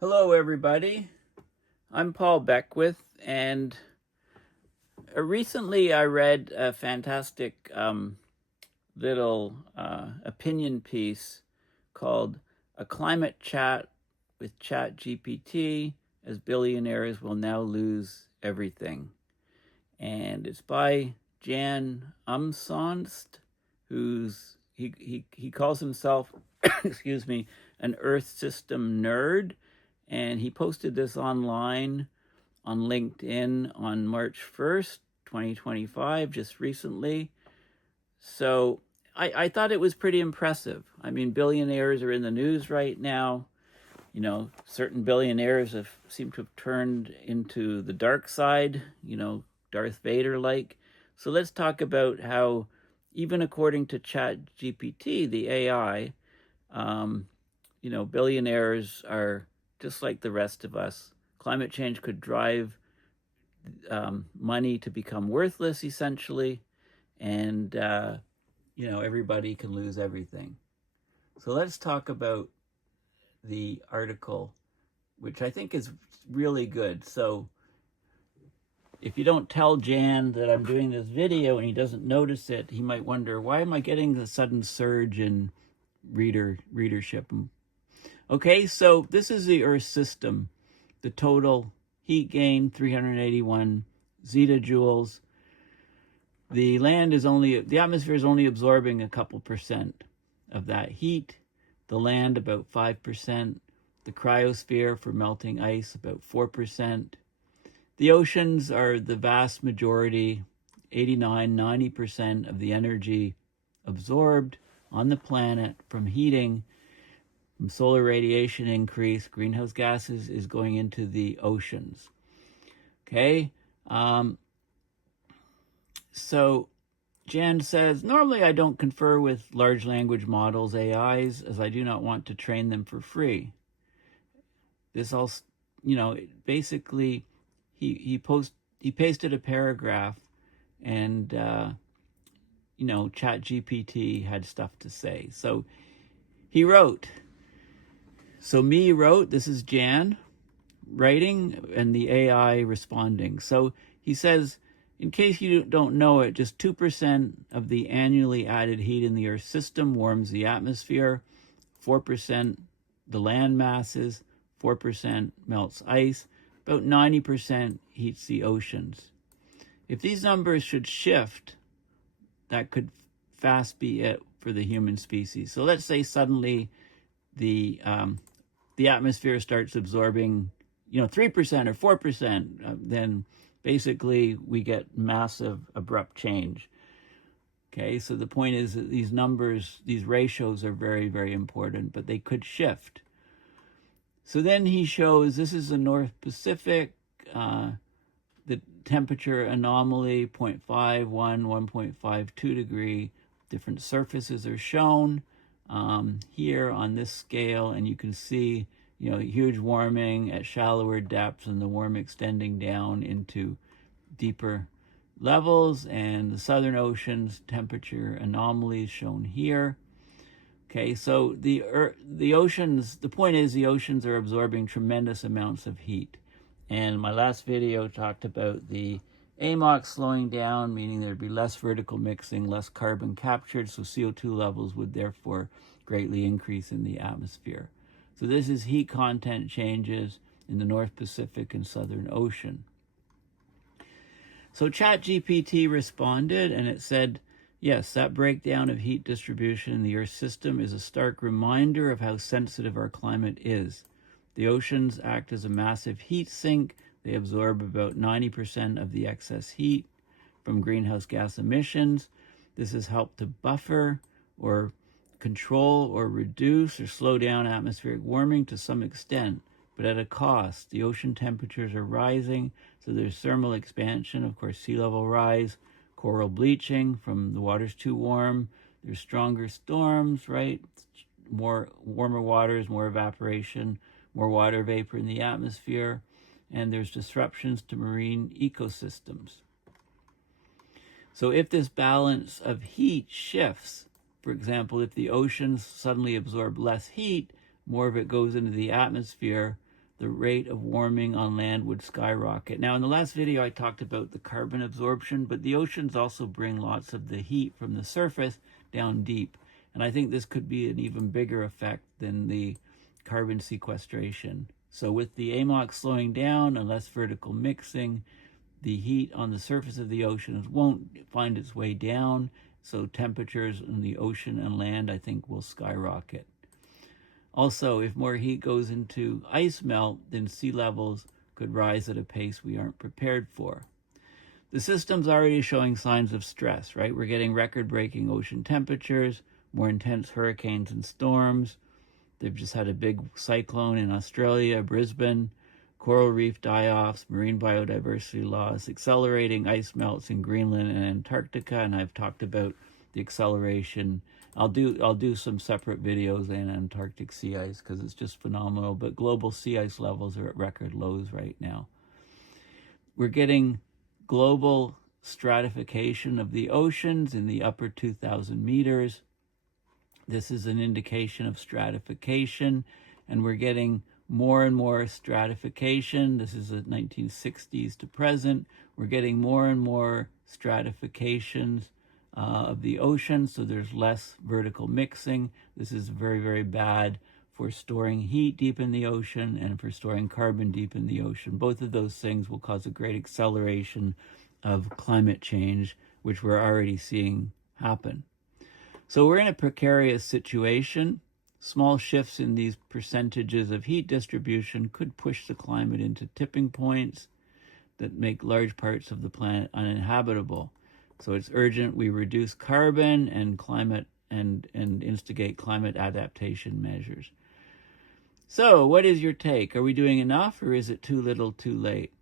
Hello, everybody. I'm Paul Beckwith, and recently I read a fantastic little opinion piece called "A Climate Chat with ChatGPT as Billionaires Will Now Lose Everything." And it's by Jan Umsonst, he calls himself, excuse me, an Earth system nerd, and he posted this online on LinkedIn on March 1st, 2025, just recently. So I thought it was pretty impressive. I mean, billionaires are in the news right now. You know, certain billionaires seem to have turned into the dark side, Darth Vader-like. So let's talk about how, even according to ChatGPT, the AI, billionaires are just like the rest of us. Climate change could drive money to become worthless, essentially, and everybody can lose everything. So let's talk about the article, which I think is really good. So if you don't tell Jan that I'm doing this video and he doesn't notice it, he might wonder, why am I getting a sudden surge in readership? Okay, so this is the Earth system. The total heat gain, 381 zettajoules. The atmosphere is only absorbing a couple percent of that heat. The land about 5%. The cryosphere for melting ice about 4%. The oceans are the vast majority, 89-90% of the energy absorbed on the planet from heating, from solar radiation increase, greenhouse gases is going into the oceans. Okay, so Jan says, normally I don't confer with large language models, AIs, as I do not want to train them for free. This all, basically, he pasted a paragraph, and ChatGPT had stuff to say. So he wrote. So me wrote, this is Jan writing, and the AI responding. So he says, in case you don't know it, just 2% of the annually added heat in the Earth's system warms the atmosphere, 4% the land masses, 4% melts ice, about 90% heats the oceans. If these numbers should shift, that could fast be it for the human species. So let's say suddenly the atmosphere starts absorbing 3% or 4%, then basically we get massive abrupt change. Okay, so the point is that these numbers, these ratios are very, very important, but they could shift. So then he shows, this is the North Pacific, the temperature anomaly, 0.51, 1.52 degree, different surfaces are shown here on this scale, and you can see huge warming at shallower depths and the warm extending down into deeper levels, and the Southern Ocean's temperature anomalies shown here. Okay, so the oceans, the point is the oceans are absorbing tremendous amounts of heat. And my last video talked about the AMOC slowing down, meaning there'd be less vertical mixing, less carbon captured, so CO2 levels would therefore greatly increase in the atmosphere. So this is heat content changes in the North Pacific and Southern Ocean. So ChatGPT responded, and it said, yes, that breakdown of heat distribution in the Earth system is a stark reminder of how sensitive our climate is. The oceans act as a massive heat sink. They absorb about 90% of the excess heat from greenhouse gas emissions. This has helped to buffer or control or reduce or slow down atmospheric warming to some extent, but at a cost. The ocean temperatures are rising, so there's thermal expansion, of course, sea level rise, coral bleaching from the water's too warm. There's stronger storms, right? More warmer waters, more evaporation, more water vapor in the atmosphere, and there's disruptions to marine ecosystems. So if this balance of heat shifts, for example, if the oceans suddenly absorb less heat, more of it goes into the atmosphere, the rate of warming on land would skyrocket. Now, in the last video, I talked about the carbon absorption, but the oceans also bring lots of the heat from the surface down deep. And I think this could be an even bigger effect than the carbon sequestration. So with the AMOC slowing down and less vertical mixing, the heat on the surface of the oceans won't find its way down. So temperatures in the ocean and land, I think, will skyrocket. Also, if more heat goes into ice melt, then sea levels could rise at a pace we aren't prepared for. The system's already showing signs of stress, right? We're getting record-breaking ocean temperatures, more intense hurricanes and storms. They've just had a big cyclone in Australia, Brisbane, coral reef die-offs, marine biodiversity loss, accelerating ice melts in Greenland and Antarctica, and I've talked about the acceleration. I'll do some separate videos on Antarctic sea ice because it's just phenomenal, but global sea ice levels are at record lows right now. We're getting global stratification of the oceans in the upper 2,000 meters. This is an indication of stratification, and we're getting more and more stratification. This is the 1960s to present. We're getting more and more stratifications of the ocean, so there's less vertical mixing. This is very, very bad for storing heat deep in the ocean and for storing carbon deep in the ocean. Both of those things will cause a great acceleration of climate change, which we're already seeing happen. So we're in a precarious situation. Small shifts in these percentages of heat distribution could push the climate into tipping points that make large parts of the planet uninhabitable. So it's urgent we reduce carbon and climate and instigate climate adaptation measures. So what is your take? Are we doing enough, or is it too little too late?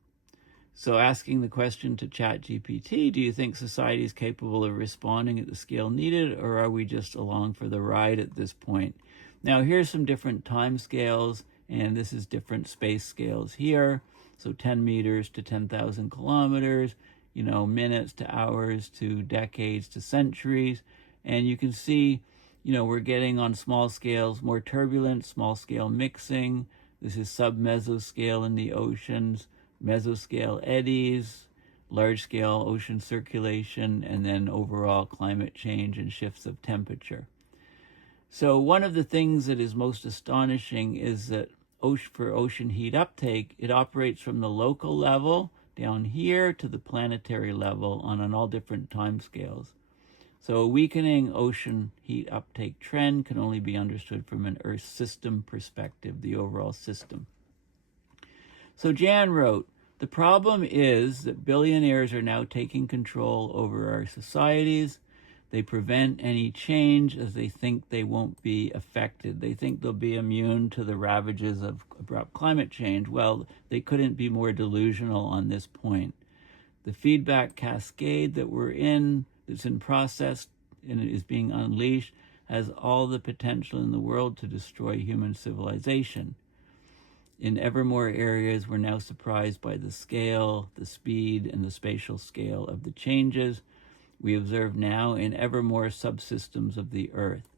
So asking the question to ChatGPT, do you think society is capable of responding at the scale needed, or are we just along for the ride at this point? Now here's some different time scales, and this is different space scales here. So 10 meters to 10,000 kilometers, minutes to hours to decades to centuries. And you can see, we're getting on small scales more turbulence, small scale mixing. This is sub-mesoscale in the oceans, mesoscale eddies, large scale ocean circulation, and then overall climate change and shifts of temperature. So one of the things that is most astonishing is that for ocean heat uptake, it operates from the local level down here to the planetary level on all different time scales. So a weakening ocean heat uptake trend can only be understood from an Earth system perspective, the overall system. So Jan wrote, the problem is that billionaires are now taking control over our societies. They prevent any change as they think they won't be affected. They think they'll be immune to the ravages of abrupt climate change. Well, they couldn't be more delusional on this point. The feedback cascade that we're in, that's in process and is being unleashed, has all the potential in the world to destroy human civilization. In ever more areas, we're now surprised by the scale, the speed, and the spatial scale of the changes we observe now in ever more subsystems of the Earth.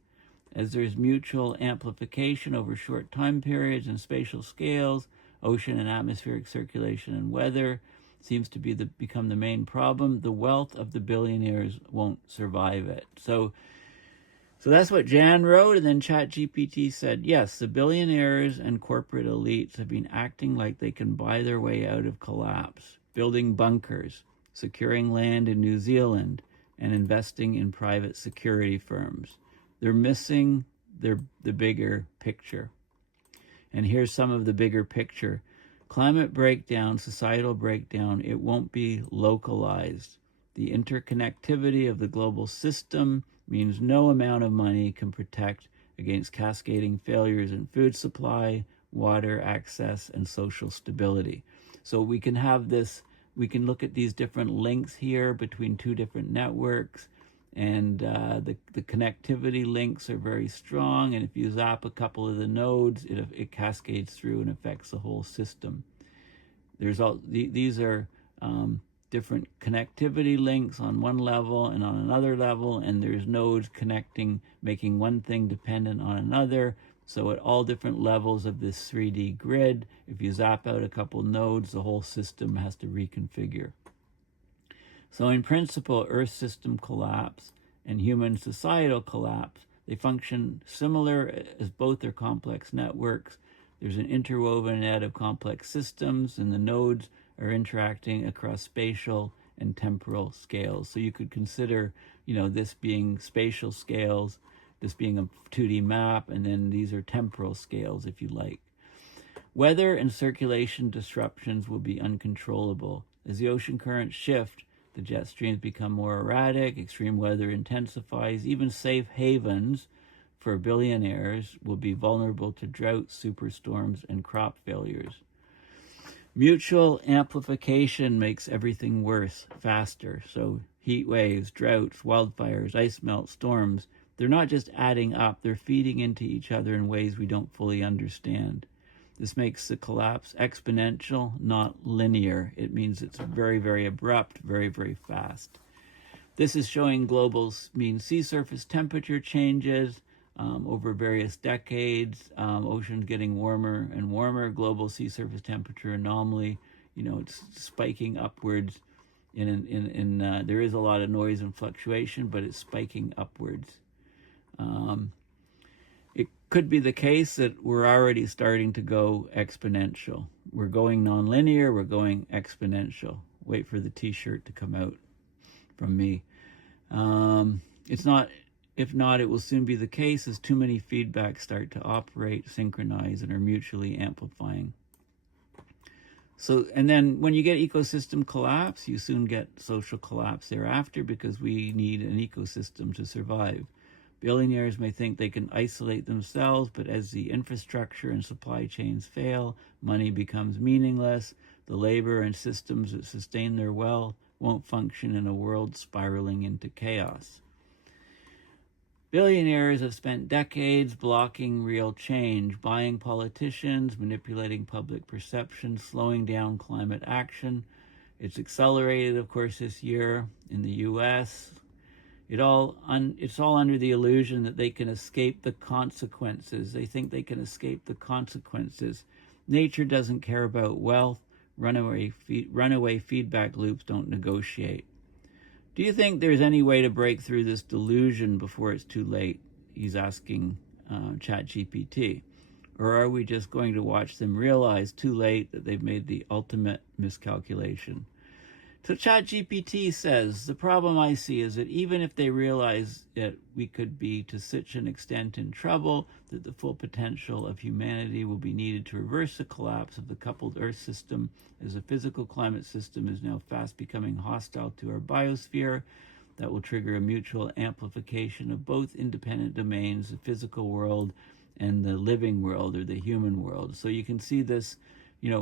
As there's mutual amplification over short time periods and spatial scales, ocean and atmospheric circulation and weather seems to become the main problem. The wealth of the billionaires won't survive it. So that's what Jan wrote, and then ChatGPT said, yes, the billionaires and corporate elites have been acting like they can buy their way out of collapse, building bunkers, securing land in New Zealand, and investing in private security firms. They're missing the bigger picture. And here's some of the bigger picture. Climate breakdown, societal breakdown, it won't be localized. The interconnectivity of the global system means no amount of money can protect against cascading failures in food supply, water access, and social stability. So we can have this. We can look at these different links here between two different networks, and the connectivity links are very strong, and if you zap a couple of the nodes, it cascades through and affects the whole system. These are different connectivity links on one level and on another level, and there's nodes connecting, making one thing dependent on another. So at all different levels of this 3D grid, if you zap out a couple nodes, the whole system has to reconfigure. So in principle, Earth system collapse and human societal collapse, they function similar as both are complex networks. There's an interwoven net of complex systems, and the nodes are interacting across spatial and temporal scales. So you could consider, this being spatial scales, this being a 2D map, and then these are temporal scales, if you like. Weather and circulation disruptions will be uncontrollable. As the ocean currents shift, the jet streams become more erratic, extreme weather intensifies, even safe havens for billionaires will be vulnerable to droughts, superstorms, and crop failures. Mutual amplification makes everything worse, faster. So heat waves, droughts, wildfires, ice melt, storms, they're not just adding up, they're feeding into each other in ways we don't fully understand. This makes the collapse exponential, not linear. It means it's very, very abrupt, very, very fast. This is showing global mean sea surface temperature changes over various decades, oceans getting warmer and warmer, global sea surface temperature anomaly, it's spiking upwards. There is a lot of noise and fluctuation, but it's spiking upwards. It could be the case that we're already starting to go exponential. We're going nonlinear, we're going exponential. Wait for the t-shirt to come out from me. If not, it will soon be the case as too many feedbacks start to operate, synchronize, and are mutually amplifying. So, and then when you get ecosystem collapse, you soon get social collapse thereafter because we need an ecosystem to survive. Billionaires may think they can isolate themselves, but as the infrastructure and supply chains fail, money becomes meaningless. The labor and systems that sustain their wealth won't function in a world spiraling into chaos. Billionaires have spent decades blocking real change, buying politicians, manipulating public perception, slowing down climate action. It's accelerated, of course, this year in the U.S. It's all under the illusion that they can escape the consequences. They think they can escape the consequences. Nature doesn't care about wealth. Runaway feedback loops don't negotiate. Do you think there's any way to break through this delusion before it's too late? He's asking ChatGPT. Or are we just going to watch them realize too late that they've made the ultimate miscalculation? So ChatGPT says, the problem I see is that even if they realize that we could be to such an extent in trouble that the full potential of humanity will be needed to reverse the collapse of the coupled Earth system, as the physical climate system is now fast becoming hostile to our biosphere, that will trigger a mutual amplification of both independent domains, the physical world and the living world or the human world. So you can see this,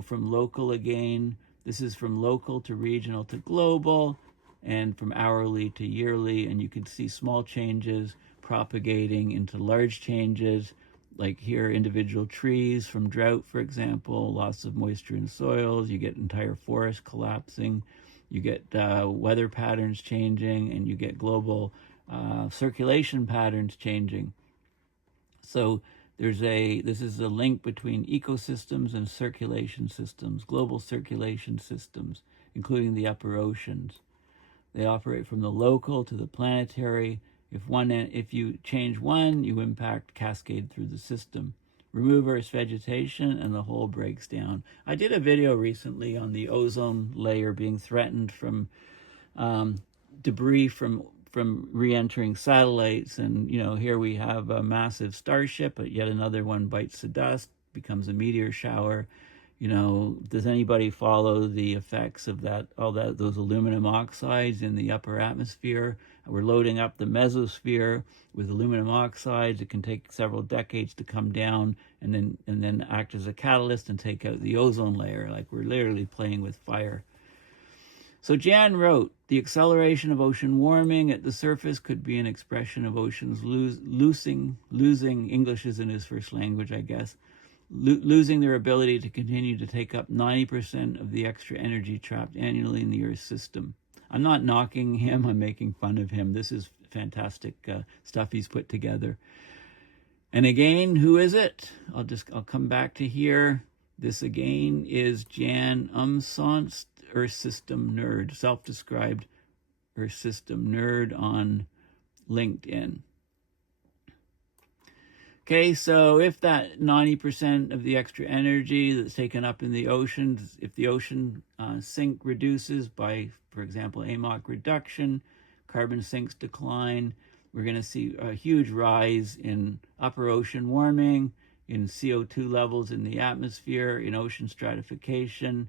from local again. This is from local to regional to global, and from hourly to yearly, and you can see small changes propagating into large changes, like here individual trees from drought, for example, loss of moisture in soils, you get entire forests collapsing, you get weather patterns changing, and you get global circulation patterns changing. So this is a link between ecosystems and circulation systems, global circulation systems, including the upper oceans. They operate from the local to the planetary. If you change one, you impact cascade through the system. Remove Earth's vegetation and the whole breaks down. I did a video recently on the ozone layer being threatened from debris from re-entering satellites, and here we have a massive starship, but yet another one bites the dust, becomes a meteor shower. Does anybody follow the effects of those aluminum oxides in the upper atmosphere? We're loading up the mesosphere with aluminum oxides. It can take several decades to come down and then act as a catalyst and take out the ozone layer. Like, we're literally playing with fire. So Jan wrote, the acceleration of ocean warming at the surface could be an expression of oceans losing, English isn't his first language, I guess, losing their ability to continue to take up 90% of the extra energy trapped annually in the Earth's system. I'm not knocking him, I'm making fun of him. This is fantastic stuff he's put together. And again, who is it? I'll come back to here. This again is Jan Umsonst, Earth System Nerd, self-described Earth System Nerd on LinkedIn. Okay, so if that 90% of the extra energy that's taken up in the oceans, if the ocean sink reduces by, for example, AMOC reduction, carbon sinks decline, we're going to see a huge rise in upper ocean warming, in CO2 levels in the atmosphere, in ocean stratification.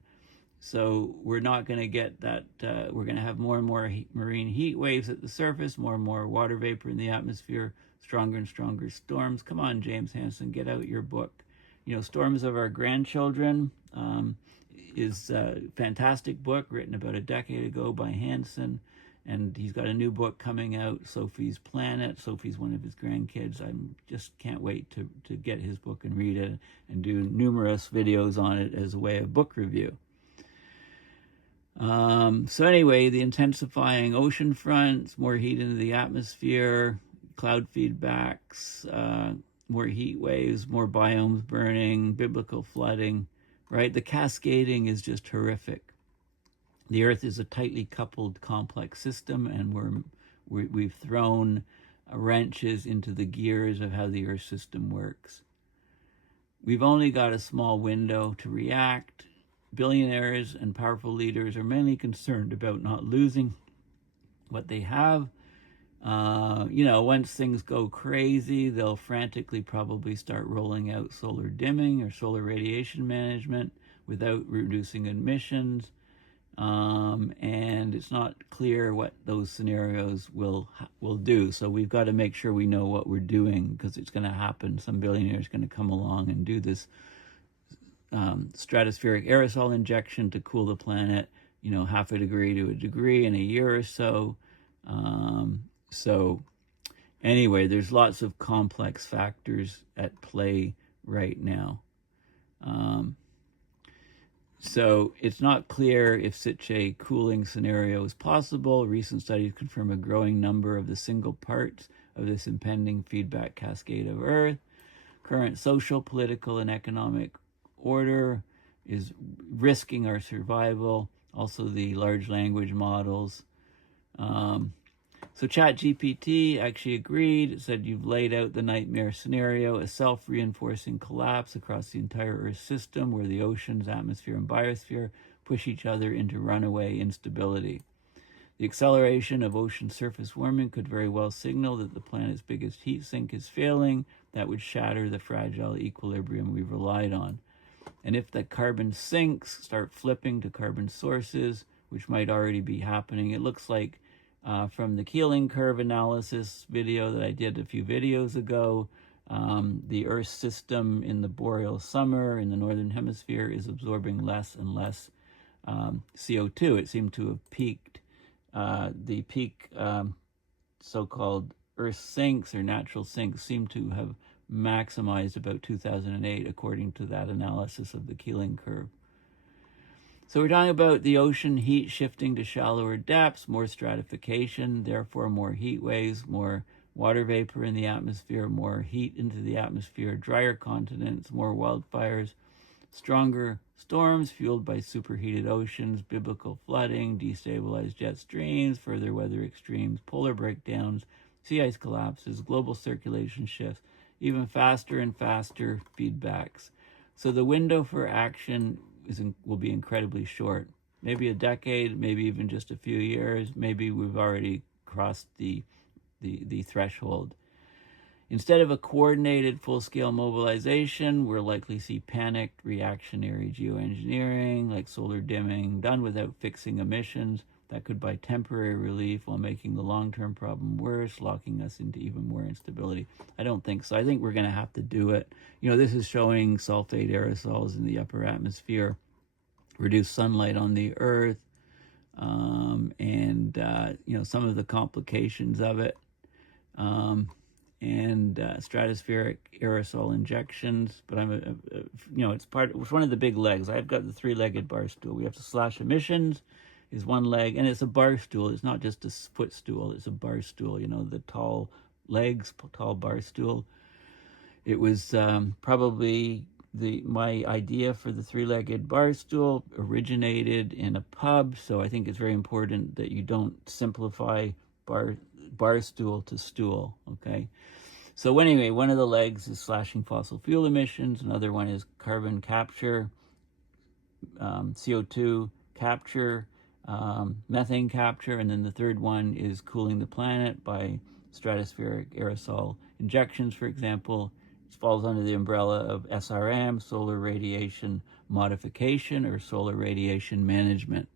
So we're not going to get that, we're going to have more and more marine heat waves at the surface, more and more water vapor in the atmosphere, stronger and stronger storms. Come on, James Hansen, get out your book. You know, Storms of Our Grandchildren is a fantastic book written about a decade ago by Hansen. And he's got a new book coming out, Sophie's Planet. Sophie's one of his grandkids. I just can't wait to get his book and read it and do numerous videos on it as a way of book review. So anyway, the intensifying ocean fronts, more heat into the atmosphere, cloud feedbacks, more heat waves, more biomes burning, biblical flooding, right? The cascading is just horrific. The Earth is a tightly coupled, complex system, and we've thrown wrenches into the gears of how the Earth system works. We've only got a small window to react. Billionaires and powerful leaders are mainly concerned about not losing what they have. You know, once things go crazy, they'll frantically probably start rolling out solar dimming or solar radiation management without reducing emissions. And it's not clear what those scenarios will do. So we've got to make sure we know what we're doing, because it's going to happen. Some billionaire is going to come along and do this stratospheric aerosol injection to cool the planet, you know, 0.5 degree to 1 degree in a year or so. So anyway, there's lots of complex factors at play right now. So it's not clear if such a cooling scenario is possible. Recent studies confirm a growing number of the single parts of this impending feedback cascade of Earth. Current social, political, and economic order is risking our survival. Also the large language models. So ChatGPT actually agreed. It said you've laid out the nightmare scenario, a self-reinforcing collapse across the entire Earth system where the oceans, atmosphere, and biosphere push each other into runaway instability. The acceleration of ocean surface warming could very well signal that the planet's biggest heat sink is failing. That would shatter the fragile equilibrium we've relied on. And if the carbon sinks start flipping to carbon sources, which might already be happening, it looks like from the Keeling curve analysis video that I did a few videos ago, the Earth system in the boreal summer in the northern hemisphere is absorbing less and less CO2. It seemed to have peaked. The peak so-called Earth sinks or natural sinks seem to have maximized about 2008, according to that analysis of the Keeling curve. So we're talking about the ocean heat shifting to shallower depths, more stratification, therefore more heat waves, more water vapor in the atmosphere, more heat into the atmosphere, drier continents, more wildfires, stronger storms fueled by superheated oceans, biblical flooding, destabilized jet streams, further weather extremes, polar breakdowns, sea ice collapses, global circulation shifts, even faster and faster feedbacks. So the window for action will be incredibly short. Maybe a decade, maybe even just a few years. Maybe we've already crossed the threshold. Instead of a coordinated full-scale mobilization, we'll likely see panicked reactionary geoengineering, like solar dimming, done without fixing emissions. That could buy temporary relief while making the long-term problem worse, locking us into even more instability. I don't think so. I think we're going to have to do it. You know, this is showing sulfate aerosols in the upper atmosphere, reduced sunlight on the Earth, and you know, some of the complications of it, and stratospheric aerosol injections. But you know, it's one of the big legs. I've got the 3-legged bar stool. We have to slash emissions. Is one leg, and it's a bar stool. It's not just a footstool, it's a bar stool, you know, the tall legs, tall bar stool. It was probably my idea for the three-legged bar stool originated in a pub, so I think it's very important that you don't simplify bar stool to stool, okay? So anyway, one of the legs is slashing fossil fuel emissions, another one is carbon capture, CO2 capture, methane capture, and then the third one is cooling the planet by stratospheric aerosol injections, for example. It falls under the umbrella of SRM, solar radiation modification, or solar radiation management.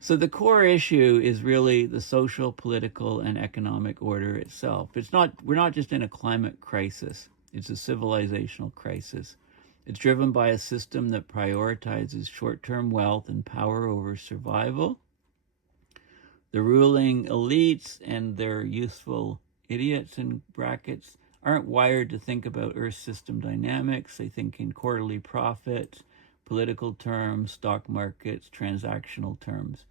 So the core issue is really the social, political, and economic order itself. We're not just in a climate crisis, it's a civilizational crisis. It's driven by a system that prioritizes short-term wealth and power over survival. The ruling elites and their useful idiots, in brackets, aren't wired to think about Earth system dynamics. They think in quarterly profits, political terms, stock markets, transactional terms.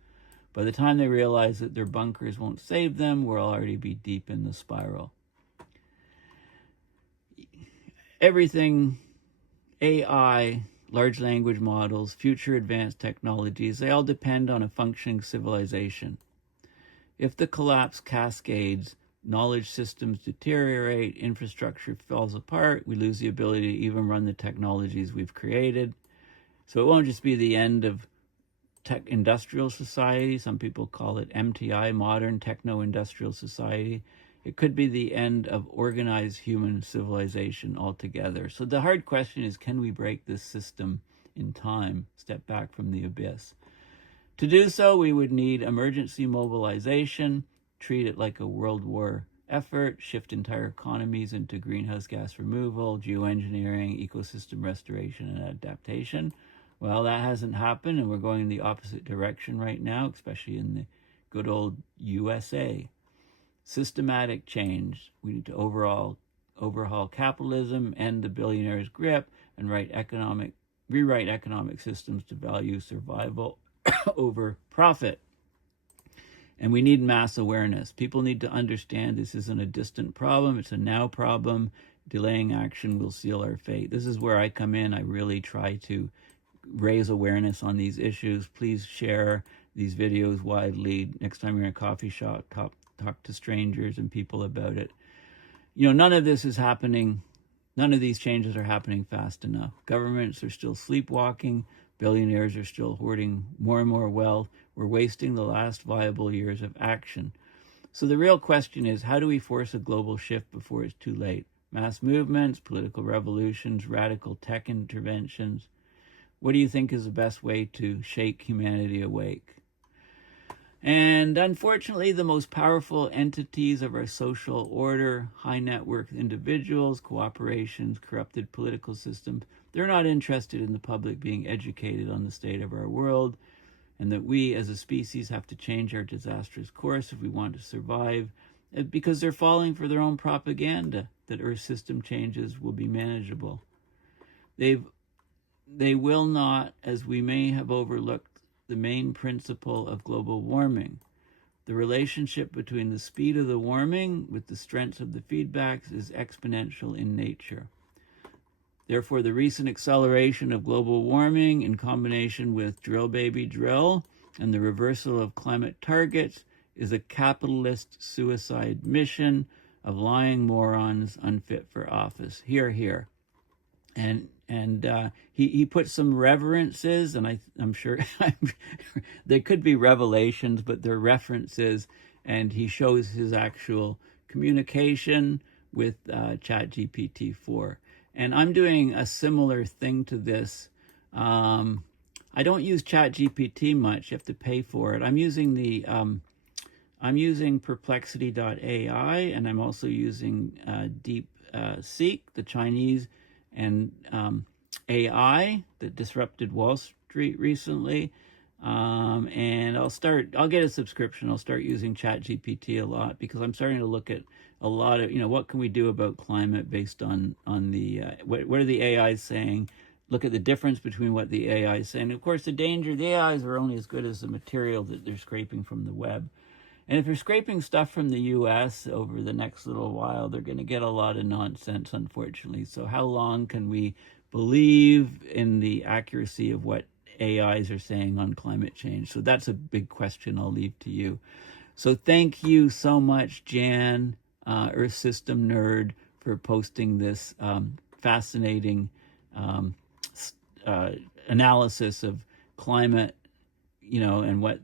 By the time they realize that their bunkers won't save them, we'll already be deep in the spiral. Everything, AI, large language models, future advanced technologies, they all depend on a functioning civilization. If the collapse cascades, knowledge systems deteriorate, infrastructure falls apart, we lose the ability to even run the technologies we've created. So it won't just be the end of industrial society. Some people call it MTI, modern techno-industrial society. It could be the end of organized human civilization altogether. So the hard question is, can we break this system in time, step back from the abyss? To do so, we would need emergency mobilization, treat it like a world war effort, shift entire economies into greenhouse gas removal, geoengineering, ecosystem restoration, and adaptation. Well, that hasn't happened, and we're going in the opposite direction right now, especially in the good old USA. Systematic change. We need to overhaul capitalism, end the billionaires' grip, and rewrite economic systems to value survival over profit. And we need mass awareness. People need to understand this isn't a distant problem, it's a now problem. Delaying action will seal our fate. This is where I come in. I really try to raise awareness on these issues. Please share these videos widely. Next time you're in a coffee shop, talk to strangers and people about it. You know, none of this is happening. None of these changes are happening fast enough. Governments are still sleepwalking. Billionaires are still hoarding more and more wealth. We're wasting the last viable years of action. So the real question is, how do we force a global shift before it's too late? Mass movements, political revolutions, radical tech interventions. What do you think is the best way to shake humanity awake? And unfortunately, the most powerful entities of our social order, high net worth individuals, cooperations, corrupted political systems, they're not interested in the public being educated on the state of our world, and that we as a species have to change our disastrous course if we want to survive, because they're falling for their own propaganda that Earth system changes will be manageable. They will not, as we may have overlooked, the main principle of global warming. The relationship between the speed of the warming with the strength of the feedbacks is exponential in nature. Therefore, the recent acceleration of global warming in combination with drill baby drill and the reversal of climate targets is a capitalist suicide mission of lying morons unfit for office. Hear, hear. And he put some references, and I'm sure there could be revelations, but they're references, and he shows his actual communication with ChatGPT 4. And I'm doing a similar thing to this. I don't use ChatGPT much. You have to pay for it. I'm using Perplexity.ai, and I'm also using DeepSeek, the Chinese and AI that disrupted Wall Street recently. And I'll get a subscription. I'll start using ChatGPT a lot because I'm starting to look at a lot of, what can we do about climate based on the, what are the AIs saying? Look at the difference between what the AI is saying. Of course, the AIs are only as good as the material that they're scraping from the web. And if you're scraping stuff from the US over the next little while, they're going to get a lot of nonsense, unfortunately. So how long can we believe in the accuracy of what AIs are saying on climate change? So that's a big question I'll leave to you. So thank you so much, Jan, Earth System Nerd, for posting this fascinating analysis of climate, and what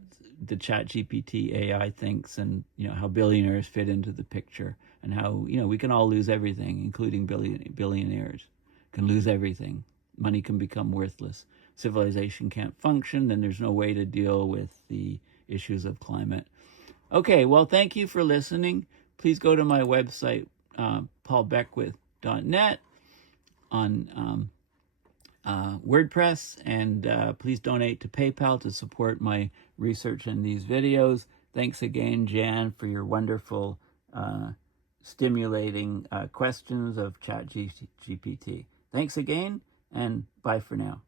the ChatGPT AI thinks, and how billionaires fit into the picture, and how we can all lose everything, including billionaires can lose everything. Money can become worthless. Civilization can't function. Then there's no way to deal with the issues of climate. Okay, well, thank you for listening. Please go to my website, paulbeckwith.net, on WordPress, and please donate to PayPal to support my research in these videos. Thanks again, Jan, for your wonderful, stimulating questions of ChatGPT. Thanks again, and bye for now.